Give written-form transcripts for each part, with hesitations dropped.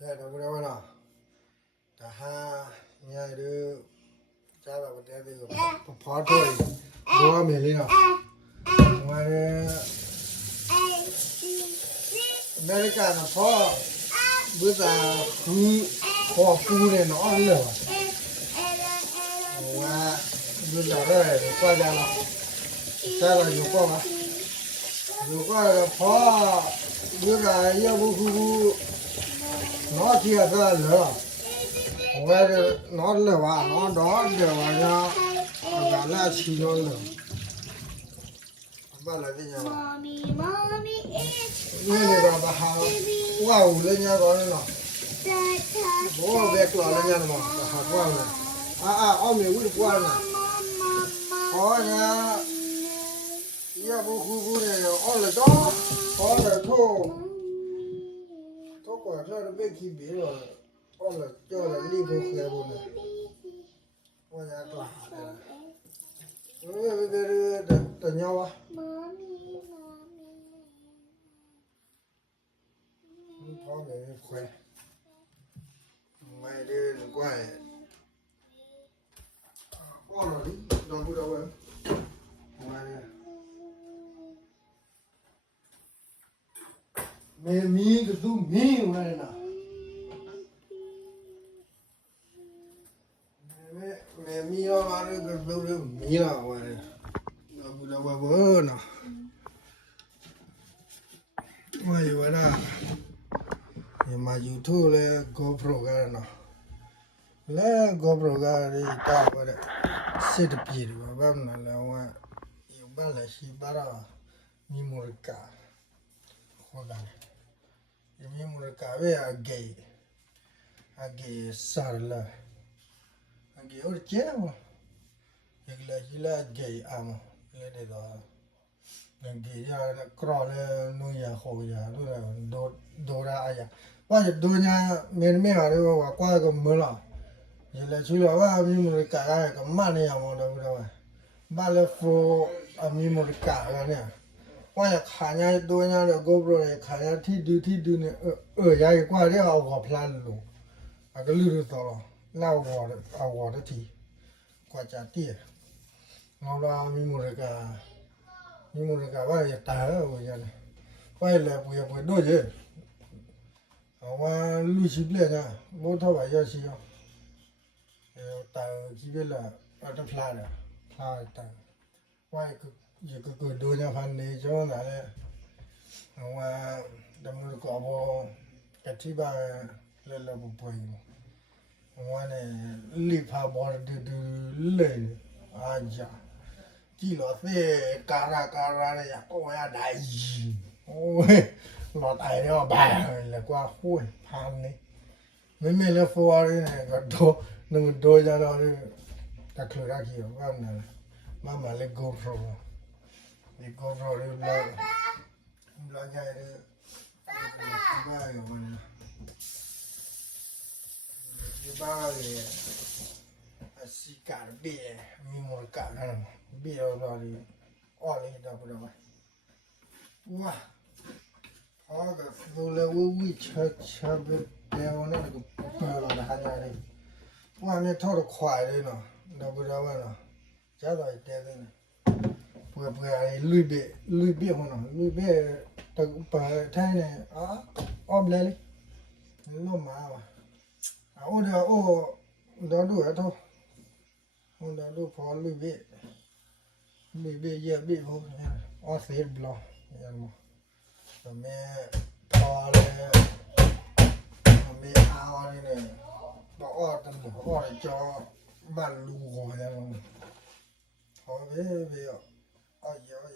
Thế nó cũng đâu nào. Cả ha nhà đứa cha bà bật đèn đi phó thôi. Bố mình đi nào. Ngoài America là phó bữa giờ cứ kho phu này nó lửa. Và bây giờ đây qua ra là cha là dùng qua mà. Dùng qua là phó bữa giờ yêu bố phu nó chia ra lửa. Ngoài nó lửa và nó đó đều vào nhau. Và là chỉ nó lửa. Ba là cái nhà bà. Nên là bà hào wow lên nhà đó nữa. Bố về cửa lên nhà mà bà hào wow này. Ông mình uống wow này. Có nhà nhà bố khu này ông là đó. Ông là thô. Thô quả cho nó bên kia biển rồi. Ông là cho là ly bố khỏe bố này. Ông nhà tỏa này. Bây nhau à? Có người khỏe. Mày đi đừng quay. Có rồi đi, đâu có đâu em. Mày đi. Mày mì cái tu mì mày nào. Mày mì nó mà cái tu mì nào mày. Đâu có đâu bơ nào. Mày vậy đó. Mà YouTube là GoPro cái nào. Là GoPro cái đi tao vậy. Set up rồi bấm là hoa. Yêu ba là chỉ ba ra memory card. Khoa cái. Memory card về gay sar là. Gay ở chế mà. Chỉ là gay am. Cái này đó. Gay ya crawl nuôi ya khô ya nuôi đồ ra ai ya. Bây giờ đồ nhà mình ở đây qua qua cái mưa là. Giờ là chú là ba mình muốn cả cái mà này mà đâu đâu. Ba là pro mình muốn cả cái này. Qua giờ khai nhà đồ nhà là GoPro này khai nhà thi đu này giờ qua đây ao gặp plan luôn. Cái lưỡi đó lao vào đó thì qua chả tiệt. Ngao ra mình muốn cả ba giờ ta rồi giờ này. Quay lại buổi đôi chứ. Và lưu chụp lên nha, bố tháo bài giờ xíu. Ta chỉ biết là ở trong pha này, pha ta. Quay cứ đôi nhà phan này cho nó này. Và đâm nó có bộ cái thứ ba lên là bộ bồi. Và này lip pha bỏ từ lên, dạ. Chỉ là thế cara này, ôi đại gì, ôi. Lọt ai đó bà là qua khui phan này mấy là phô này có đôi ra đó ta khởi ra kiểu mà lấy GoPro đi là nhảy đi ba rồi mình ba thì xì cả bia mình muốn cả này bia rồi đi oli đâu đâu wow. cái tôi là vui chơi về đeo này cái bờ là hai nhà này, ngoài này thâu được khoai đấy nó, đâu có đâu mà nó, chả rồi đeo đấy này, bữa này lùi bể mà nó, lùi bể ta cũng phải thay này, ôm lên đi, nó mà, đó đủ hết thôi, đó đủ phò lùi bể giờ bể thôi, xếp lo, rồi mẹ to lên mẹ ao này này bỏ tầm bỏ để cho bạn lù ngồi ra mà hỏi về ở giờ cái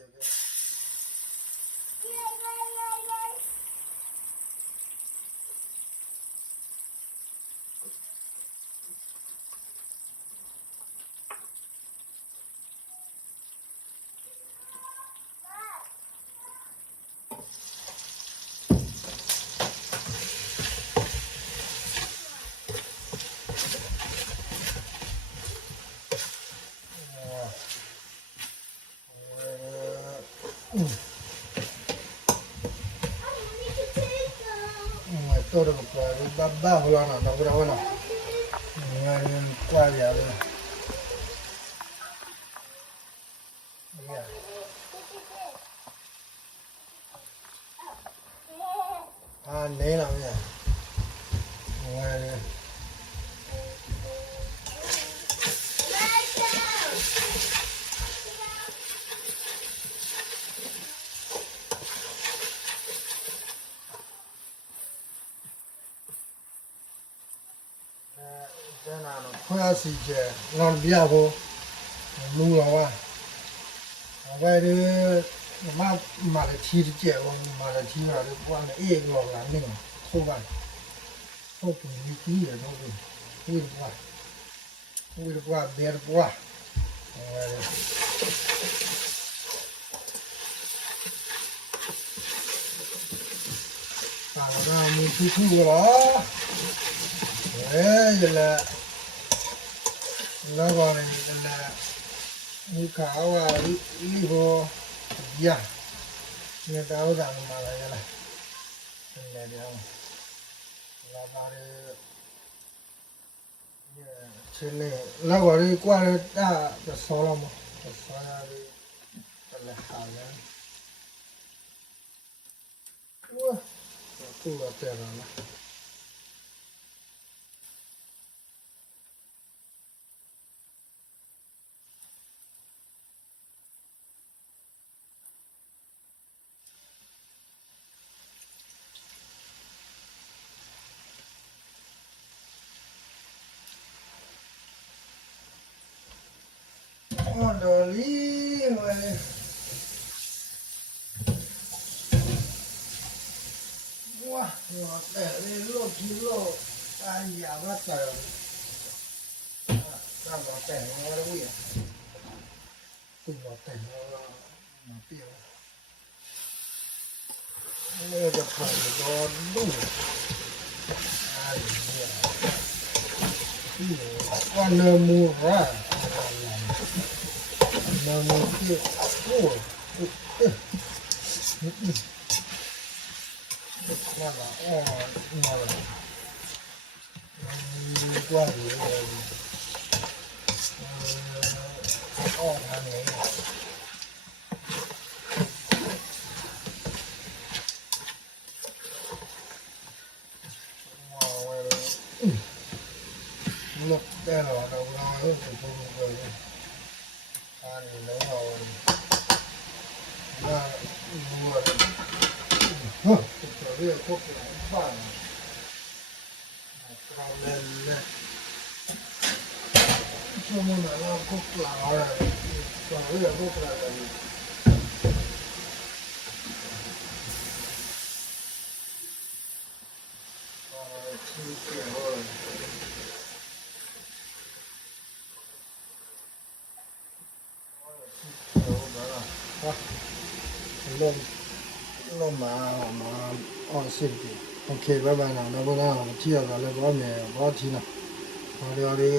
todo lo que pueda, bajo la no, pero bueno, no hay un cuadro. Ah, nena, mira. Bueno.ခွဲစီကျငေါပြဖို့မူလာဝါဘယ်ဒီမလည်းချီကျဲဘောမလည်းချီလာတော့ဘာနဲ့အေးလောလာနေခုပါဟုတ်ပြီဒီရတော့ဒီကွာဒီကွာဘယ်ကွာပါလာမူထူလားရလာလာပါနေလာဒီကာဝါဒီဘောယာနေတာဥဒ္ဒါမှာလာရလားနေတယ်လာပါရချေလေလာပါရီကွာတာဆောလာမဆောလာရီတလက်ခါရဝါကူလာတယ်လားတော်လီမလေးဝါတဲ့လေလို့ဒီလို့အာရမတ်တယ်တော့တဲ့ငါတို့ရသူတော့တဲ့မပြေလေတော့ဖာတော့လို့အာရဒီကွာနမူရာno no que nada nada guardi look there là đâu ra hết rồi ăn thì lấy rồi ra mua cái rượu thuốc này vàng cao lên lên cho nên là nó thuốc lào rồi còn rượu thuốc là gì chi kiểu rồi lên mà xịt ok bye bye nào nó bữa nào chia ra lấy bó mè bó chi nào họ đi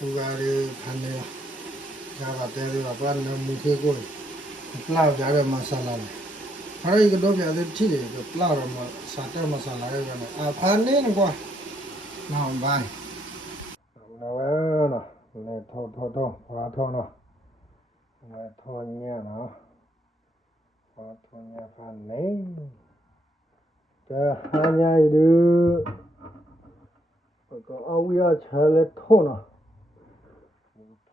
tu ga đi hành đi ra vào đây đi vào ban nó mua cái coi lao giá rồi masala này ở đây cái đó bây giờ chỉ để lao rồi mà sát ra masala đây này à phan đấy nó qua nào bài nào này thôi hóa thôi nào thôi nha nó thôi nha phan đấy hai nhai đưa có áo ya chơi lên thôi nào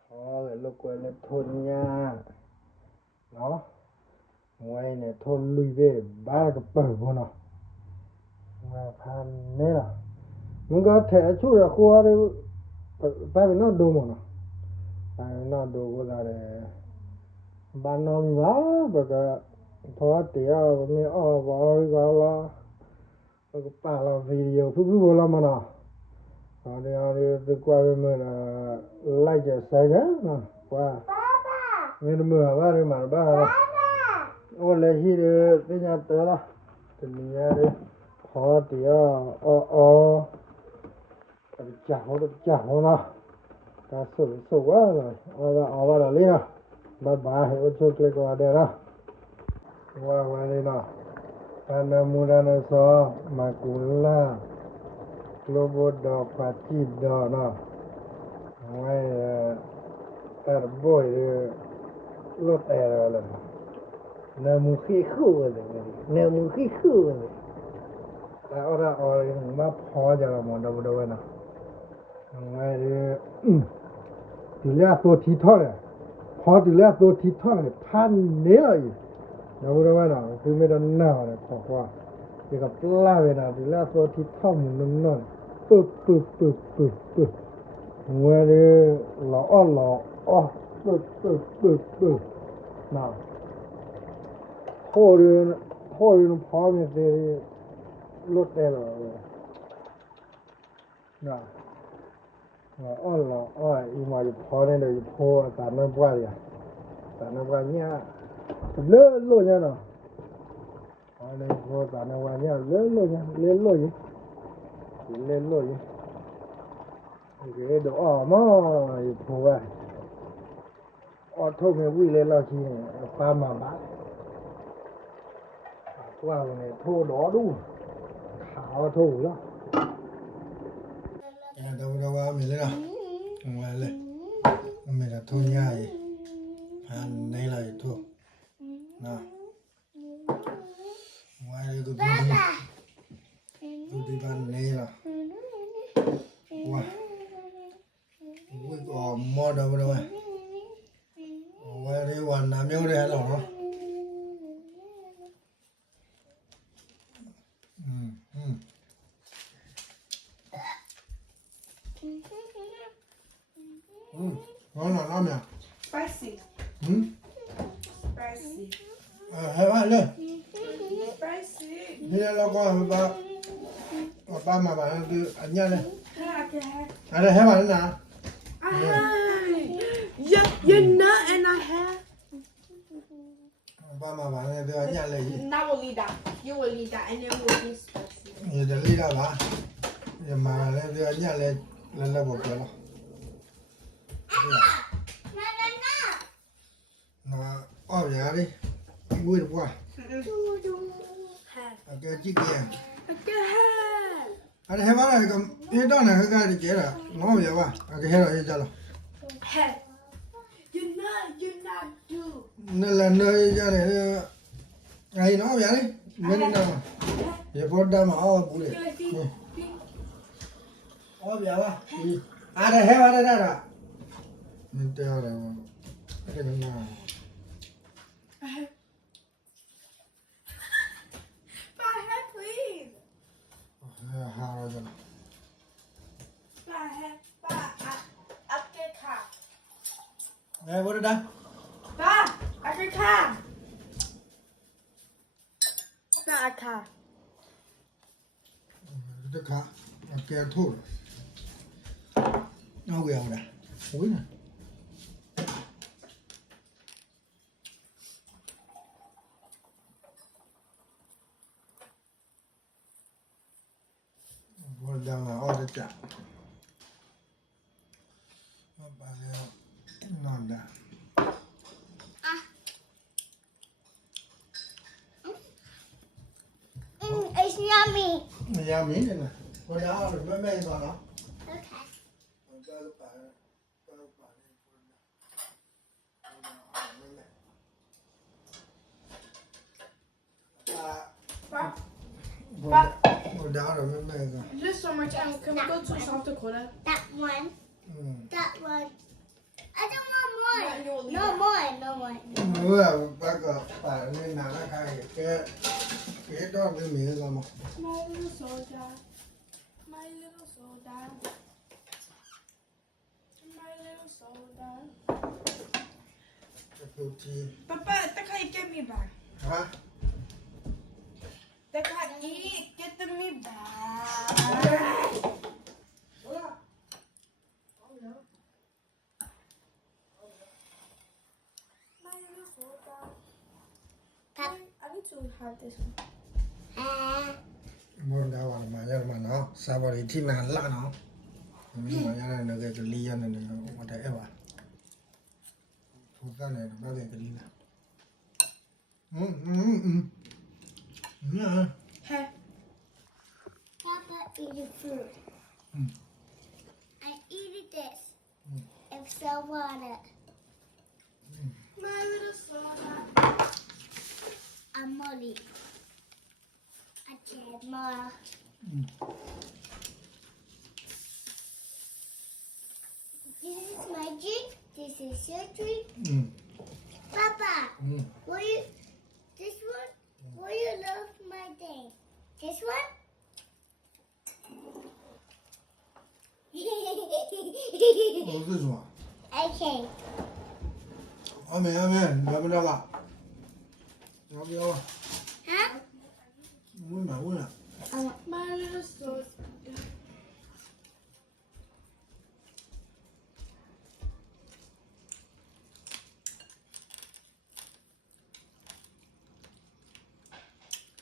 thôi lúc quay lên thôi nha nó ngoài này thôi lùi về ba cái bờ vô nào mà phan đấy nào muốn có thể chút là khoa đấy ba bên nó đồ mà nó đồ của là để ban non quá và cái thoa tiệt mình vào là cái pa là video thu vô làm mà nó rồi từ qua bên mình là like cho sai nhá qua nghe nó mưa ba đi mà ba ô lấy hi đi tới nhà tới là từ nhà đi thoa tiệt chả nó ta sửa quá rồi ở là lấy nào bà hệ ô tô qua đây đó qua đây nào Panamuranaso Makula Globodo Patido no Ngay Tarboy Lốt ẻ rồi Namu khi khu rồi Namu khi khu rồi Ra ora mà phó cho là một đâu đâu nào Ngay thì lẽ tôi thì thôi phó thì lẽ tôi thì thôi phan nhớ rồi đâu đâu nào cứ mấy đứa nào này khó quá thì gặp la về nào thì lẽ tôi thì thôi mình nó bự ngoài đi lọ bự nào hồi nó phá mình thì lót đây rồi nào mà phá này rồi phá tao nó qua nhà lớn luôn nha nào đây phá tao nó qua nhà lớn luôn nha lên luôn cái đồ mà phá vậy thôi mình vui lên là khi pha mà bát qua này thô đó đúng thảo thô đó đâu mình lên nào ngoài lên mình là thô nha gì này là thô nào ngoài đây tôi đi bàn này là wow có mò đâu ngoài đây hoàn làm nhau đây là nó ngon là ngon nhỉ Spicy. Spicy. Hay quá lên. Spicy. Đi ra lo con ba mà bạn cứ ăn nhanh lên. À đây hay bạn nào? You know and I have. Ba mà bạn cứ ăn nhanh lên. Now we'll leave that. You will leave that and then we'll do spicy. Giờ để đi ra bà. Giờ mà lên cứ ăn nhanh lên là bộ kia rồi. Nó giờ đi vui được quá cái chiếc kia anh hay nói là cầm cái đó này cái gì là nó vậy quá cái hết rồi cho rồi nên là nơi ra này ngày nó vậy đi bên đâu mà giờ phố đâu mà bù đi vậy quá đây hết rồi đây rồi nên theo rồi cái nào how are you? Hey, what did I? Ba, I can come. Ba, I can. Cái cá, cái thô. Nó quẹo nè, ối nè. Vừa đang là ở đây chả. Bà non đã. It's yummy. Yummy này nè. Vừa đó rồi mới mê vào nó. Okay. Vừa đó rồi mới mê vào. Just summer time. Can we go to South Dakota? That one. That one. I don't want Yeah, you will more. leave No that. more. No more. Vừa bác bà nên nào nó khai cái đó cái miếng là một. My little soda. My little soda. My little soda. Cái protein. Papa, that can't get me back. Hả? That can't eat. Get the me back. My little soda. I need to have this one. Muốn đào vào mà giờ mà nó sao vào đi thì nản lạ nó. Mình mà giờ này nó cái ly này nó có thể vào. Thuốc ra này nó cái ly này. Yeah. Hey. Papa eat food. Mm. I eat this. Mm. If so water. My little soda. I'm Molly. I can't more. Mm. This is my drink. This is your drink. Mm. Papa, Mm. will you, this one? Will you love my thing? This one? Oh, this one. Okay. Amen. Never know. Never Huh? know. My little soda.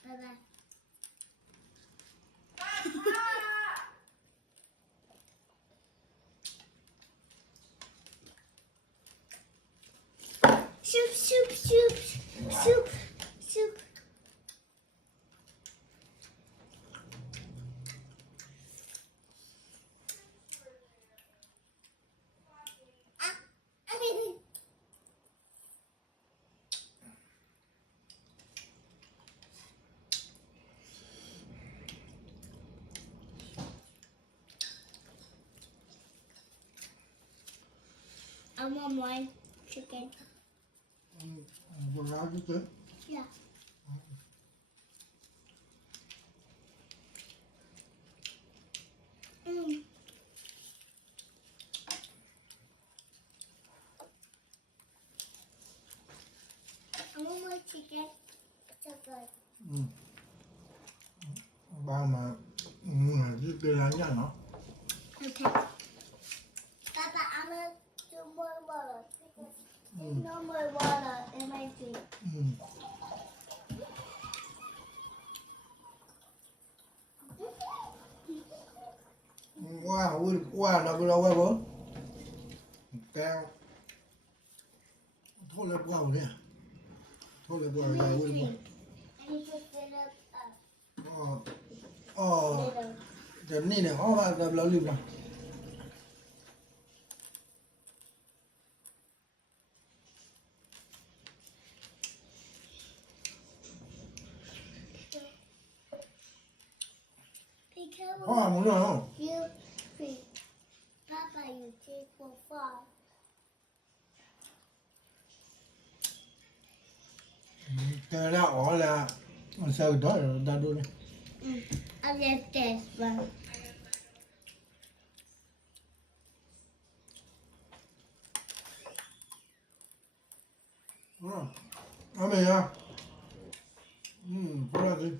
Bye-bye. Soup, soup, soup, soup, soup. Ah. I want more chicken. What are you doing? Yeah. Mm. I want more chicken. So good. Ba mà cái kia là nhá nó. Okay. Papa, I'm gonna do more water. There's no more water in my drink. Qua nó bây giờ qua bố. Tao. Thôi là qua rồi. Thôi là qua In rồi my quên qua. drink. I need to fill up Ờ. little. Giờ ní này họ vào tập lâu liền mà. Be careful. Hoa muốn rồi không? You free. Papa, you take for far. Cái nào họ là sao đó là ta đuôi. I'll get this one. À mày à. Có là gì?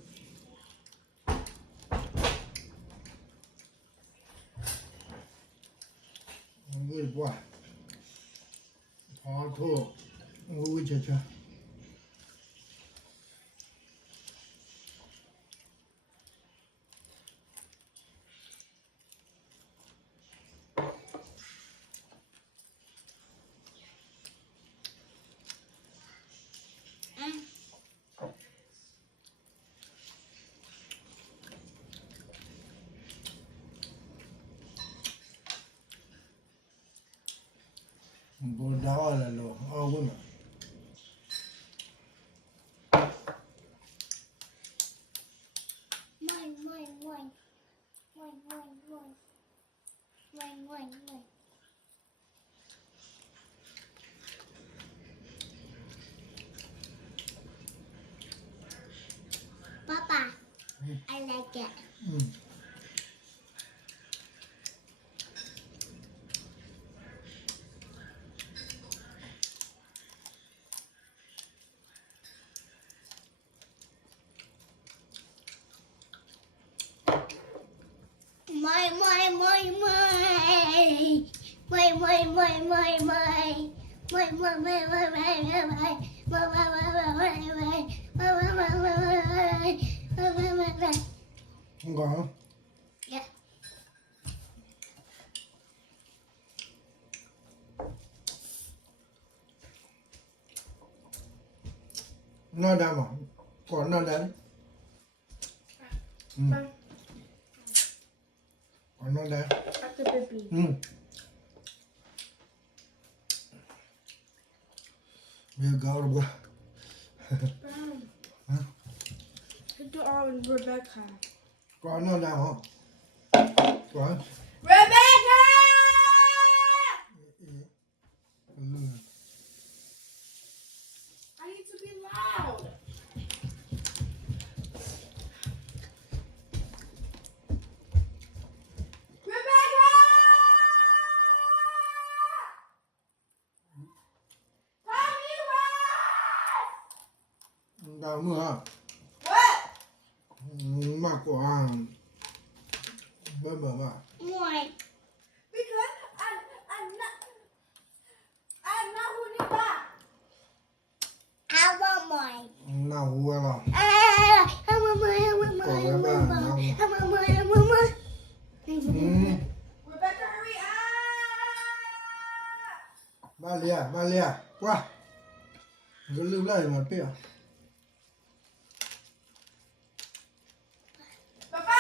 Người quá. Họ thua. Ui chà chà. Bố đau là lộ. Quên mà. Mine, mine, mine. Mine, mine, mine. Mine, mine, mine. Papa, I like it. Mine, mine, mine, mine. Mine, mine, mine, mine, mine. Mine, mine, mine, mine, mine, mine, mine. Mine, mine, mine, mine, mine, mine. Mine, mine, mine, mine, mine. Mine, mine, mine, mine. Không còn không? Yeah. Nó đau mà. Còn nó đấy. còn nó đây After baby. Bây giờ gạo rồi Do all in Rebecca. còn nó nào không còn Rebecca! I need to be loud. Rebecca! Tommy, what? đào mưa What? mà của bơ bơ mà Moi. Because I'm not who you are. I want moi. nào hùa nào I want moi. I want moi. I want moi. I want moi. I want moi. Rebecca, hurry up! ba lia qua cứ lưu lại mà biết Papa!